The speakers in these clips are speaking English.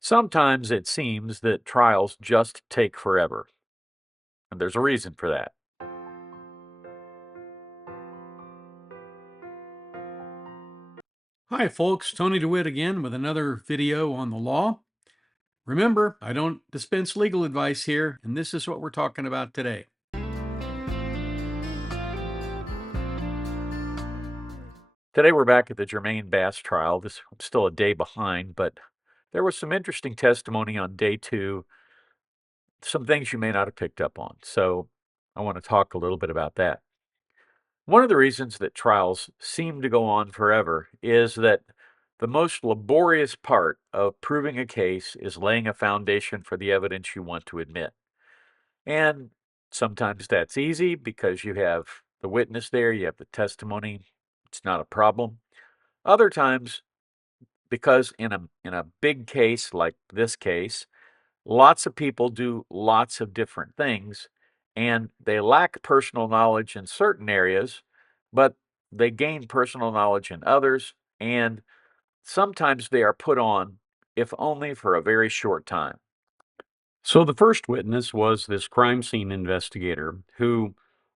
Sometimes it seems that trials just take forever, and there's a reason for that. Hi folks, Tony DeWitt again with another video on the law. Remember, I don't dispense legal advice here, and this is what we're talking about today. Today we're back at the Jermaine Bass trial. This is still a day behind, but there was some interesting testimony on day 2, some things you may not have picked up on. So I want to talk a little bit about that. One of the reasons that trials seem to go on forever is that the most laborious part of proving a case is laying a foundation for the evidence you want to admit. And sometimes that's easy because you have the witness there, you have the testimony, it's not a problem. Other times, because in a big case like this case, lots of people do lots of different things and they lack personal knowledge in certain areas, but they gain personal knowledge in others, and sometimes they are put on, if only for a very short time. So the first witness was this crime scene investigator who,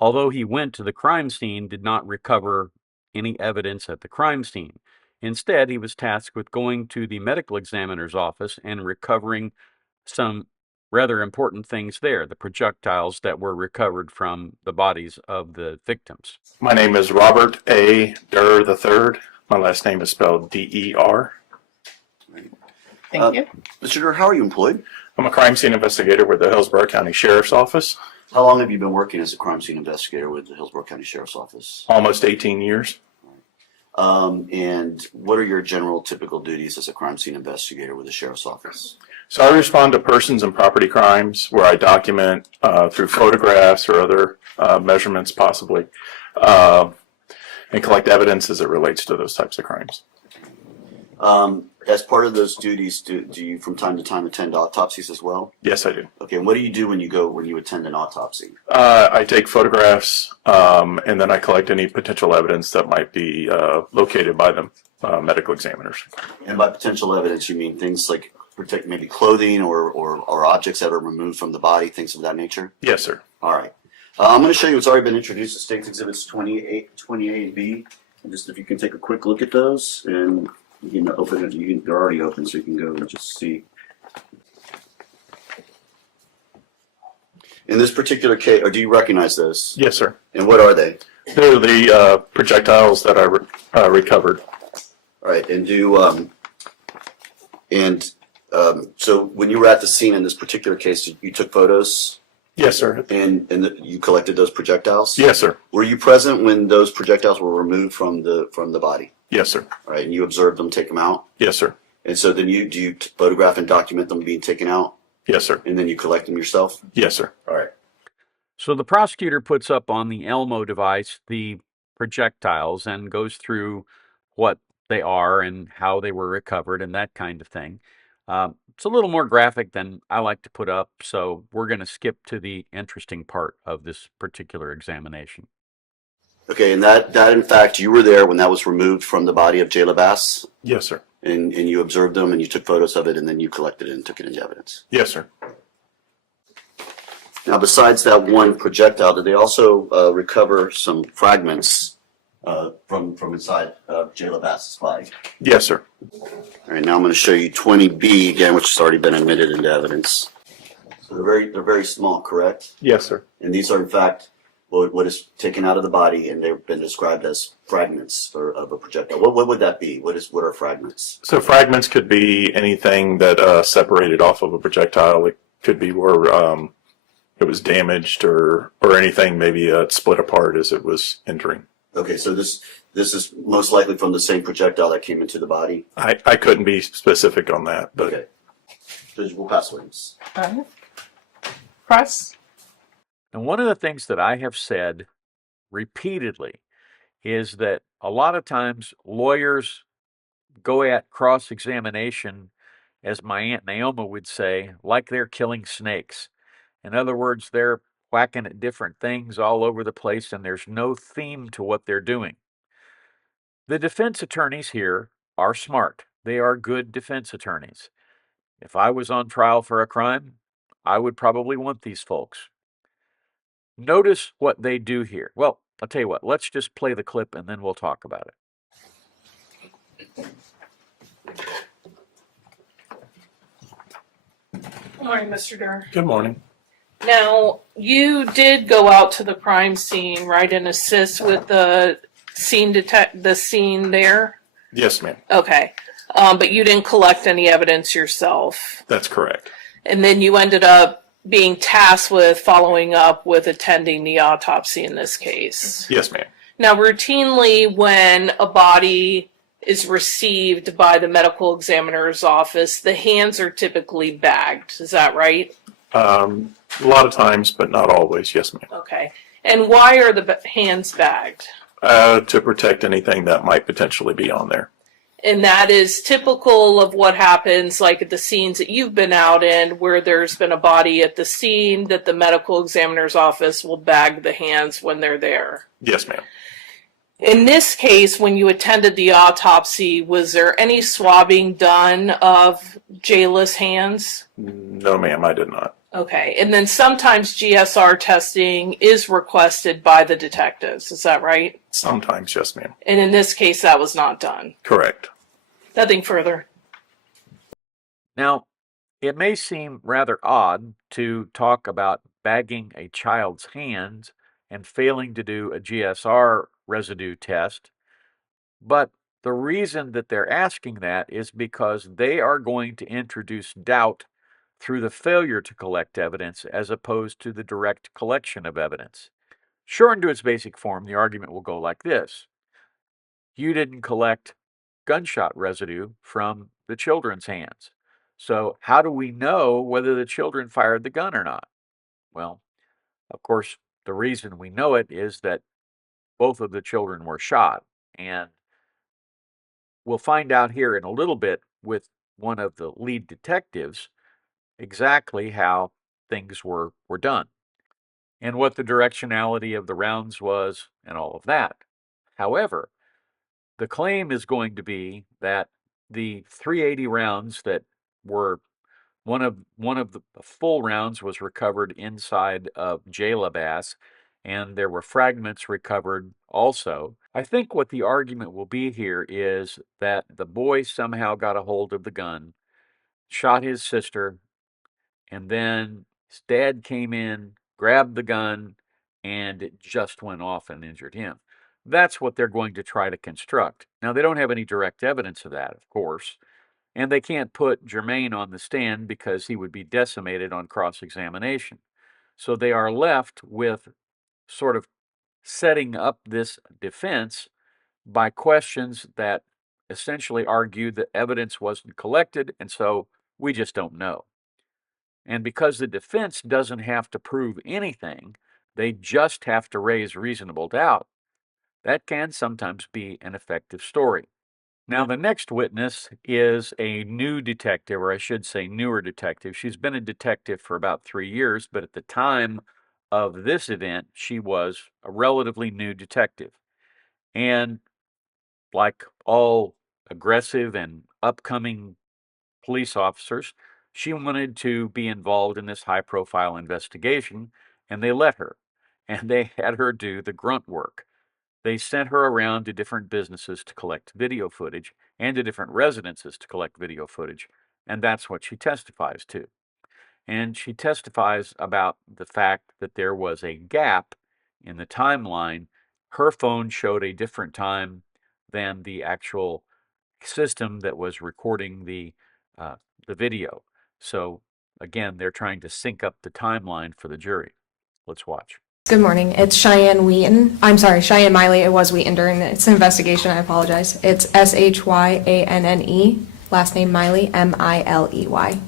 although he went to the crime scene, did not recover any evidence at the crime scene. Instead, he was tasked with going to the medical examiner's office and recovering some rather important things there, the projectiles that were recovered from the bodies of the victims. My name is Robert A. Durr III. My last name is spelled D-E-R. Thank you. Mr. Durr, how are you employed? I'm a crime scene investigator with the Hillsborough County Sheriff's Office. How long have you been working as a crime scene investigator with the Hillsborough County Sheriff's Office? Almost 18 years. And what are your general typical duties as a crime scene investigator with the Sheriff's Office? So I respond to persons and property crimes where I document through photographs or other measurements possibly and collect evidence as it relates to those types of crimes. As part of those duties, do you from time to time attend autopsies as well? Yes, I do. Okay, and what do you do when you attend an autopsy? I take photographs and then I collect any potential evidence that might be located by the medical examiners. And by potential evidence, you mean things like maybe clothing or objects that are removed from the body, things of that nature? Yes, sir. All right. I'm going to show you what's already been introduced, the State's Exhibits 28 and B. And just if you can take a quick look at those, and you can open it. They're already open, so you can go and just see. In this particular case, or do you recognize those? Yes, sir. And what are they? They're the projectiles that I recovered. All right, and so when you were at the scene in this particular case, you took photos Yes, sir. and you collected those projectiles? Yes, sir. Were you present when those projectiles were removed from the body? Yes, sir. All right, and you observed them take them out? Yes, sir. And so then do you photograph and document them being taken out, Yes, sir. and then you collect them yourself? Yes, sir. All right. So the prosecutor puts up on the Elmo device the projectiles and goes through what they are and how they were recovered and that kind of thing. It's a little more graphic than I like to put up, so we're going to skip to the interesting part of this particular examination. Okay, and that in fact, you were there when that was removed from the body of Jayla Bass, Yes, sir. and you observed them, and you took photos of it, and then you collected it and took it into evidence. Yes, sir. Now, besides that one projectile, did they also recover some fragments from inside Jayla Bass's body? Yes, sir. All right, now I'm going to show you 20B again, which has already been admitted into evidence. So they're very small, correct? Yes, sir. And these are in fact what is taken out of the body, and they've been described as fragments of a projectile. What would that be? What are fragments? So fragments could be anything that separated off of a projectile. It could be where it was damaged or anything maybe split apart as it was entering. Okay, so this is most likely from the same projectile that came into the body. I couldn't be specific on that, but Okay, Judge, we'll pass Williams. Press. And one of the things that I have said repeatedly is that a lot of times lawyers go at cross-examination, as my Aunt Naoma would say, like they're killing snakes. In other words, they're whacking at different things all over the place, and there's no theme to what they're doing. The defense attorneys here are smart. They are good defense attorneys. If I was on trial for a crime, I would probably want these folks. Notice what they do here. Well, I'll tell you what, let's just play the clip and then we'll talk about it. Good morning, Mr. Durr. Good morning. Now, you did go out to the crime scene, right, and assist with the scene there? Yes, ma'am. Okay. But you didn't collect any evidence yourself. That's correct. And then you ended up being tasked with following up with attending the autopsy in this case. Yes, ma'am. Now, routinely, when a body is received by the medical examiner's office, the hands are typically bagged. Is that right? A lot of times, but not always. Yes, ma'am. Okay. And why are the hands bagged? To protect anything that might potentially be on there. And that is typical of what happens, like at the scenes that you've been out in, where there's been a body at the scene, that the medical examiner's office will bag the hands when they're there. Yes, ma'am. In this case, when you attended the autopsy, was there any swabbing done of Jayla's hands? No, ma'am, I did not. Okay. And then sometimes GSR testing is requested by the detectives. Is that right? Sometimes, yes, ma'am. And in this case, that was not done. Correct. Nothing further. Now, it may seem rather odd to talk about bagging a child's hands and failing to do a GSR residue test, but the reason that they're asking that is because they are going to introduce doubt through the failure to collect evidence as opposed to the direct collection of evidence. Shortened to its basic form, the argument will go like this. You didn't collect gunshot residue from the children's hands. So how do we know whether the children fired the gun or not? Well, of course, the reason we know it is that both of the children were shot. And we'll find out here in a little bit with one of the lead detectives exactly how things were done and what the directionality of the rounds was and all of that. However, the claim is going to be that the 380 rounds that were one of the full rounds was recovered inside of Jayla Bass, and there were fragments recovered also. I think what the argument will be here is that the boy somehow got a hold of the gun, shot his sister, and then his dad came in, grabbed the gun, and it just went off and injured him. That's what they're going to try to construct. Now, they don't have any direct evidence of that, of course, and they can't put Jermaine on the stand because he would be decimated on cross-examination. So they are left with sort of setting up this defense by questions that essentially argue that evidence wasn't collected, and so we just don't know. And because the defense doesn't have to prove anything, they just have to raise reasonable doubt, that can sometimes be an effective story. Now, the next witness is a new detective, or I should say newer detective. She's been a detective for about 3 years, but at the time of this event, she was a relatively new detective. And like all aggressive and upcoming police officers, she wanted to be involved in this high-profile investigation, and they let her. And they had her do the grunt work. They sent her around to different businesses to collect video footage and to different residences to collect video footage, and that's what she testifies to. And she testifies about the fact that there was a gap in the timeline. Her phone showed a different time than the actual system that was recording the video. So again, they're trying to sync up the timeline for the jury. Let's watch. Good morning. It's Cheyenne Wheaton. I'm sorry, Cheyenne Miley. It was Wheaton during its investigation. I apologize. It's Shyanne. Last name Miley, Miley.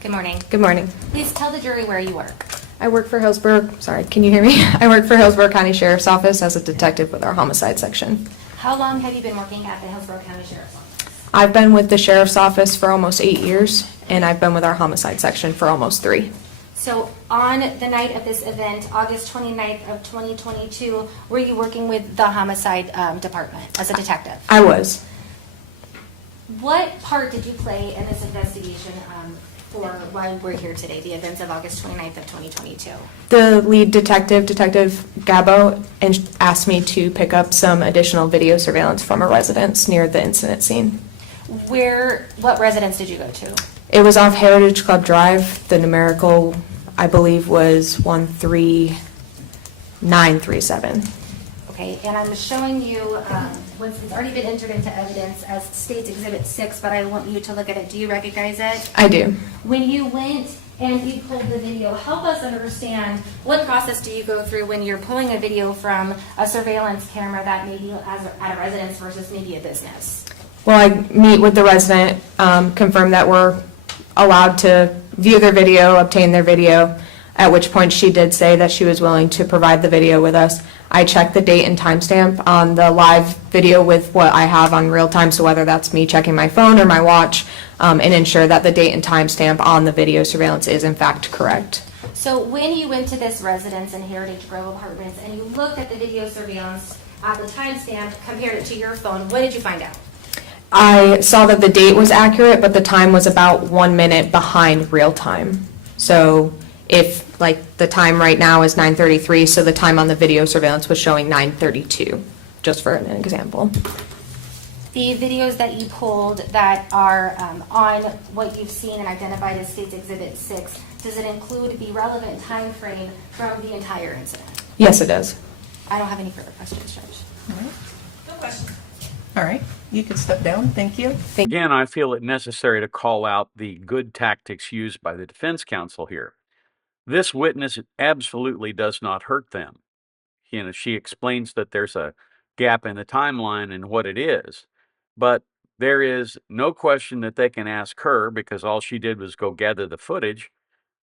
Good morning. Good morning. Please tell the jury where you work. I work for Hillsborough. Sorry, can you hear me? I work for Hillsborough County Sheriff's Office as a detective with our homicide section. How long have you been working at the Hillsborough County Sheriff's Office? I've been with the Sheriff's Office for almost 8 years, and I've been with our homicide section for almost 3. So on the night of this event, August 29th of 2022, were you working with the homicide department as a detective? I was. What part did you play in this investigation for why we're here today, the events of August 29th of 2022? The lead detective, Detective Gabo, asked me to pick up some additional video surveillance from a residence near the incident scene. What residence did you go to? It was off Heritage Club Drive. The numerical, I believe, was 13937. Okay, and I'm showing you what's already been entered into evidence as State's Exhibit 6, but I want you to look at it. Do you recognize it? I do. When you went and you pulled the video, help us understand what process do you go through when you're pulling a video from a surveillance camera that may be at a residence versus maybe a business? Well, I meet with the resident, confirm that we're allowed to view their video, obtain their video, at which point she did say that she was willing to provide the video with us. I check the date and timestamp on the live video with what I have on real time, so whether that's me checking my phone or my watch, and ensure that the date and timestamp on the video surveillance is in fact correct. So when you went to this residence in Heritage Grove Apartments and you looked at the video surveillance at the timestamp, compared it to your phone, what did you find out? I saw that the date was accurate, but the time was about 1 minute behind real time. So if, like, the time right now is 9:33, so the time on the video surveillance was showing 9:32, just for an example. The videos that you pulled that are on what you've seen and identified as State's Exhibit 6, does it include the relevant time frame from the entire incident? Yes, it does. I don't have any further questions, Judge. No questions. All right, you can step down. Thank you. Again, I feel it necessary to call out the good tactics used by the defense counsel here. This witness absolutely does not hurt them. She explains that there's a gap in the timeline and what it is, but there is no question that they can ask her, because all she did was go gather the footage.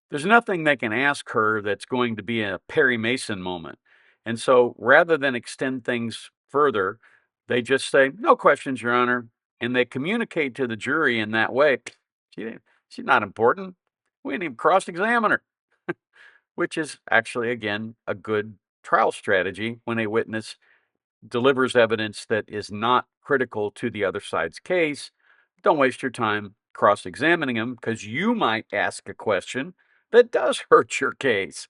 There's nothing they can ask her that's going to be a Perry Mason moment. And so rather than extend things further, they just say, "No questions, Your Honor," and they communicate to the jury in that way. She's not important. We didn't even cross-examine her. Which is actually, again, a good trial strategy when a witness delivers evidence that is not critical to the other side's case. Don't waste your time cross-examining them, because you might ask a question that does hurt your case.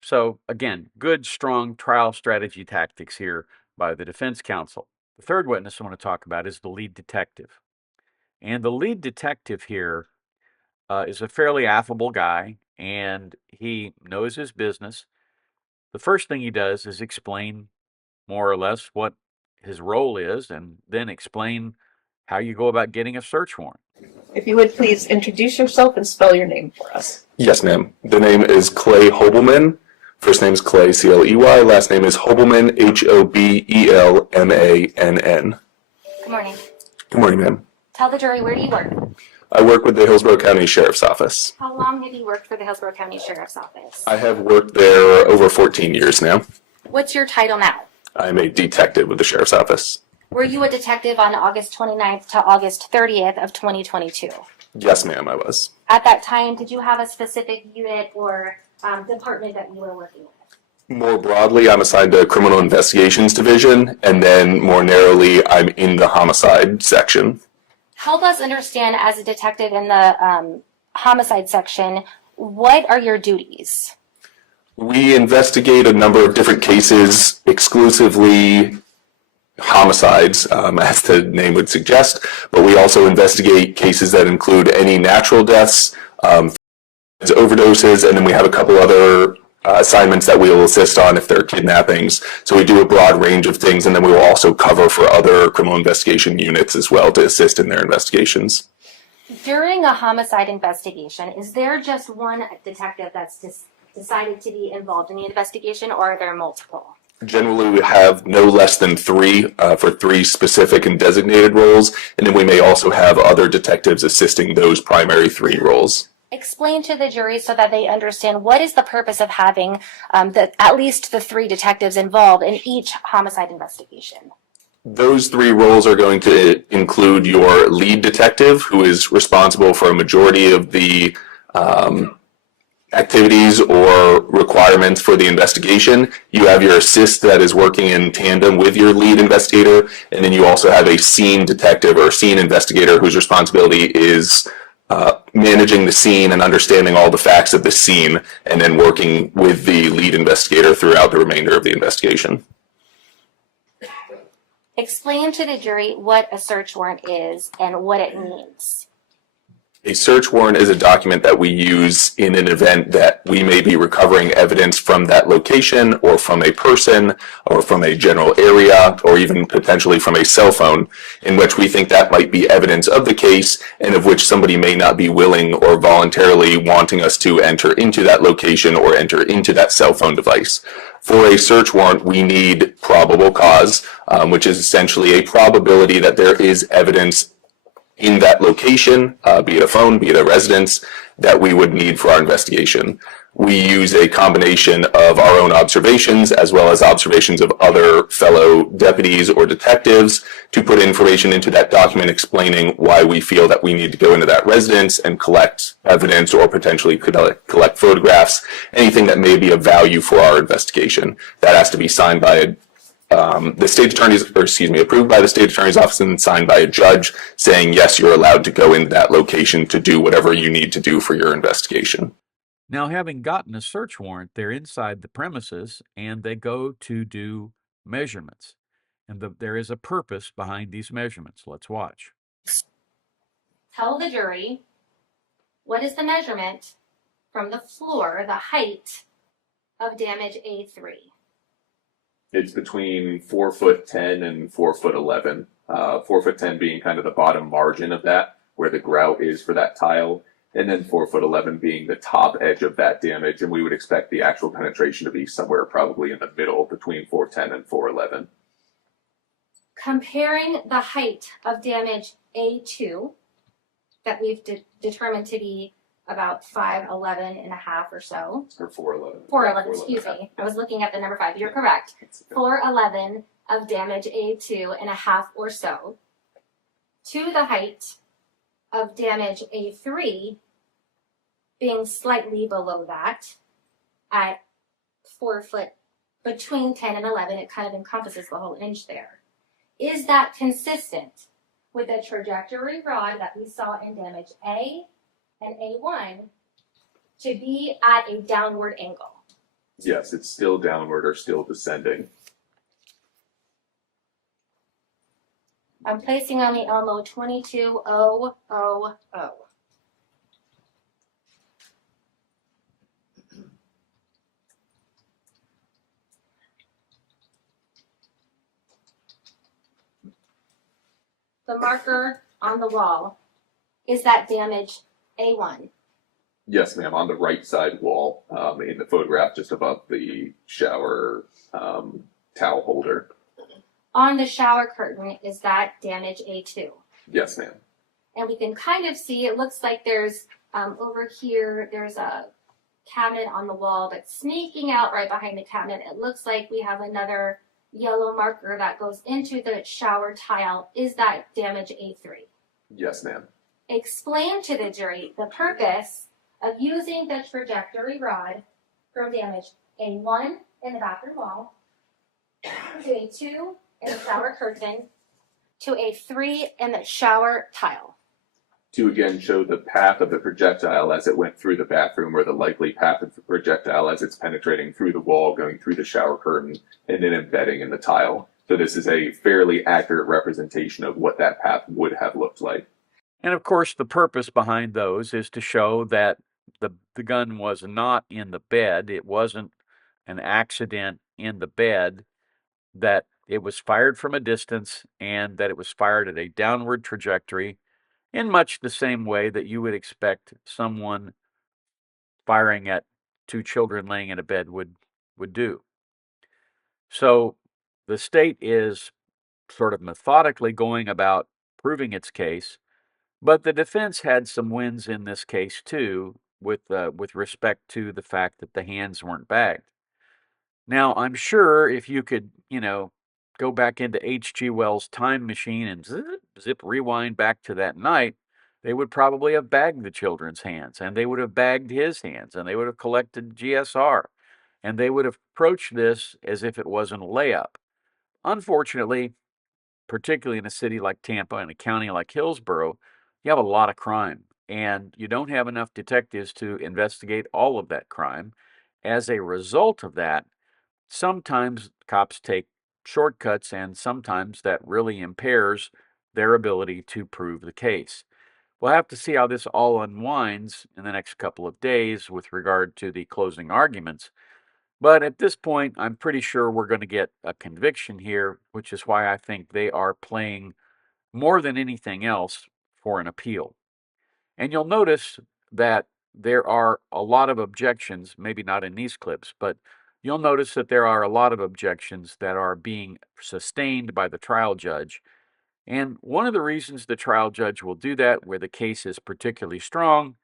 So, again, good, strong trial strategy tactics here by the defense counsel. The third witness I want to talk about is the lead detective. And the lead detective here is a fairly affable guy, and he knows his business. The first thing he does is explain more or less what his role is, and then explain how you go about getting a search warrant. If you would please introduce yourself and spell your name for us. Yes, ma'am. The name is Clay Hobelman. First name is Clay, C-L-E-Y. Last name is Hobelman, H-O-B-E-L-M-A-N-N. Good morning. Good morning, ma'am. Tell the jury, where do you work? I work with the Hillsborough County Sheriff's Office. How long have you worked for the Hillsborough County Sheriff's Office? I have worked there over 14 years now. What's your title now? I'm a detective with the Sheriff's Office. Were you a detective on August 29th to August 30th of 2022? Yes, ma'am, I was. At that time, did you have a specific unit or department that you were working with? More broadly, I'm assigned to Criminal Investigations Division, and then more narrowly, I'm in the homicide section. Help us understand, as a detective in the homicide section, what are your duties? We investigate a number of different cases, exclusively homicides, as the name would suggest, but we also investigate cases that include any natural deaths, overdoses, and then we have a couple other assignments that we will assist on if they're kidnappings. So we do a broad range of things, and then we will also cover for other criminal investigation units as well to assist in their investigations. During a homicide investigation, is there just one detective that's decided to be involved in the investigation, or are there multiple? Generally, we have no less than three for three specific and designated roles, and then we may also have other detectives assisting those primary three roles. Explain to the jury so that they understand what is the purpose of having at least the three detectives involved in each homicide investigation. Those three roles are going to include your lead detective, who is responsible for a majority of the activities or requirements for the investigation. You have your assist that is working in tandem with your lead investigator, and then you also have a scene detective or scene investigator whose responsibility is managing the scene and understanding all the facts of the scene, and then working with the lead investigator throughout the remainder of the investigation. Explain to the jury what a search warrant is and what it means. A search warrant is a document that we use in an event that we may be recovering evidence from that location or from a person or from a general area or even potentially from a cell phone, in which we think that might be evidence of the case and of which somebody may not be willing or voluntarily wanting us to enter into that location or enter into that cell phone device. For a search warrant, we need probable cause, which is essentially a probability that there is evidence in that location, be it a phone, be it a residence, that we would need for our investigation. We use a combination of our own observations as well as observations of other fellow deputies or detectives to put information into that document explaining why we feel that we need to go into that residence and collect evidence or potentially collect photographs, anything that may be of value for our investigation. That has to be signed by the state attorney's, or excuse me, approved by the state attorney's office and signed by a judge saying, yes, you're allowed to go into that location to do whatever you need to do for your investigation. Now, having gotten a search warrant, they're inside the premises and they go to do measurements. And there is a purpose behind these measurements. Let's watch. Tell the jury what is the measurement from the floor, the height of damage A3. It's between 4'10" and 4'11". 4'10" being kind of the bottom margin of that, where the grout is for that tile, and then 4'11" being the top edge of that damage. And we would expect the actual penetration to be somewhere probably in the middle between 4'10" and 4'11". Comparing the height of damage A2 that we've determined to be about 5'11" and a half or so. Or 4'11". 4'11", excuse me. I was looking at the number 5. You're correct. 4'11" of damage A2 and a half or so to the height of damage A3 being slightly below that at 4 foot, between 10 and 11. It kind of encompasses the whole inch there. Is that consistent with the trajectory rod that we saw in damage A and A1 to be at a downward angle? Yes, it's still downward or still descending. I'm placing on the Elmo 22000. The marker on the wall, is that damage A1? Yes, ma'am, on the right side wall, in the photograph just above the shower towel holder. On the shower curtain, is that damage A2? Yes, ma'am. And we can kind of see, it looks like there's, over here, there's a cabinet on the wall, but sneaking out right behind the cabinet, it looks like we have another yellow marker that goes into the shower tile. Is that damage A3? Yes, ma'am. Explain to the jury the purpose of using the trajectory rod from damage A1 in the bathroom wall to A2 in the shower curtain to A3 in the shower tile. To again show the path of the projectile as it went through the bathroom, or the likely path of the projectile as it's penetrating through the wall, going through the shower curtain, and then embedding in the tile. So this is a fairly accurate representation of what that path would have looked like. And of course, the purpose behind those is to show that the gun was not in the bed. It wasn't an accident in the bed, that it was fired from a distance and that it was fired at a downward trajectory in much the same way that you would expect someone firing at two children laying in a bed would do. So the state is sort of methodically going about proving its case, but the defense had some wins in this case too, with respect to the fact that the hands weren't bagged. Now, I'm sure if you could, go back into H.G. Wells' time machine and zip rewind back to that night, they would probably have bagged the children's hands, and they would have bagged his hands, and they would have collected GSR, and they would have approached this as if it wasn't a layup. Unfortunately, particularly in a city like Tampa and a county like Hillsborough, you have a lot of crime, and you don't have enough detectives to investigate all of that crime. As a result of that, sometimes cops take shortcuts, and sometimes that really impairs their ability to prove the case. We'll have to see how this all unwinds in the next couple of days with regard to the closing arguments. But at this point, I'm pretty sure we're going to get a conviction here, which is why I think they are playing more than anything else for an appeal. And you'll notice that there are a lot of objections, maybe not in these clips, but you'll notice that there are a lot of objections that are being sustained by the trial judge. And one of the reasons the trial judge will do that, where the case is particularly strong,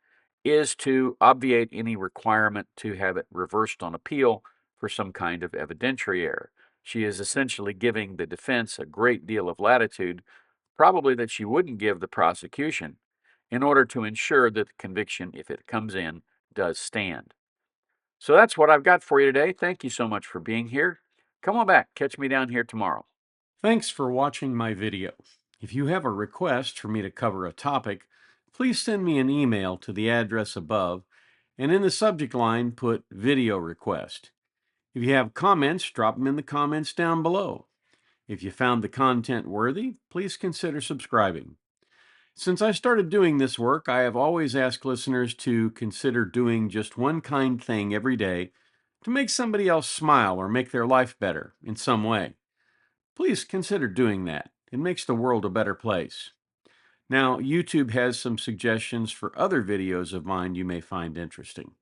is to obviate any requirement to have it reversed on appeal for some kind of evidentiary error. She is essentially giving the defense a great deal of latitude, probably that she wouldn't give the prosecution, in order to ensure that the conviction, if it comes in, does stand. So that's what I've got for you today. Thank you so much for being here. Come on back. Catch me down here tomorrow. Thanks for watching my video. If you have a request for me to cover a topic, please send me an email to the address above, and in the subject line put video request. If you have comments, drop them in the comments down below. If you found the content worthy, please consider subscribing. Since I started doing this work, I have always asked listeners to consider doing just one kind thing every day to make somebody else smile or make their life better in some way. Please consider doing that. It makes the world a better place. Now, YouTube has some suggestions for other videos of mine you may find interesting.